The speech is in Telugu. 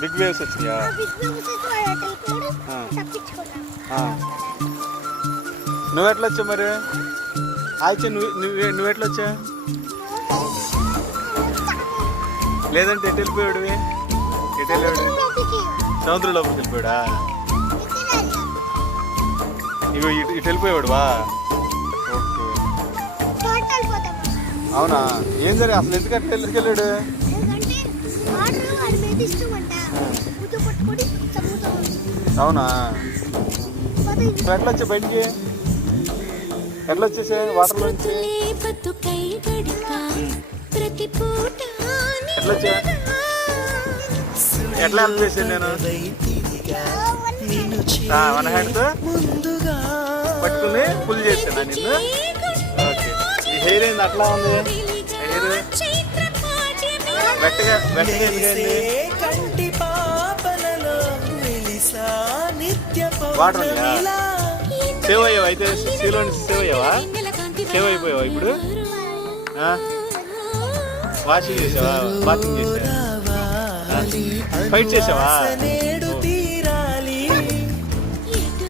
బిగ్ వేవ్స్ వచ్చినాయా? నువ్వు ఎట్లా వచ్చావు మరి? ఆయిచే నువ్వు ఎట్లా వచ్చా? లేదంటే ఎటు వెళ్ళిపోయాడు? ఎటు వెళ్ళాడు? సముద్రం లోపలికి వెళ్ళిపోయాడా? ఇగో ఇటు వెళ్ళిపోయాడు వా. ఓకే, అవునా? ఏం జరిగి అసలు ఎందుకు అట్లా వెళ్ళాడు? అవునా? ఎట్లా వచ్చా బయటికి? ఎట్లా వచ్చేసా వాటర్లో నుంచి? ఎట్లా వచ్చా? ఎట్లా హెల్ప్ చేసాను నేను? వన్ హ్యాండ్తో పట్టుకుని పుల్ చేసాను నిన్ను. ఓకే, ఈ హెయిర్ ఏంది అట్లా ఉంది? హెయిర్ వెట్టగా ఎందుకైంది? వాటర్ ఉన్నాయా? సేవ్ అయ్యావా? అయితే సీలో నుంచి సేవ్ అయ్యావా? సేవ్ అయిపోయావా ఇప్పుడు? వాషింగ్ చేసావా? బాతింగ్ చేసావా? ఫైట్ చేసావా?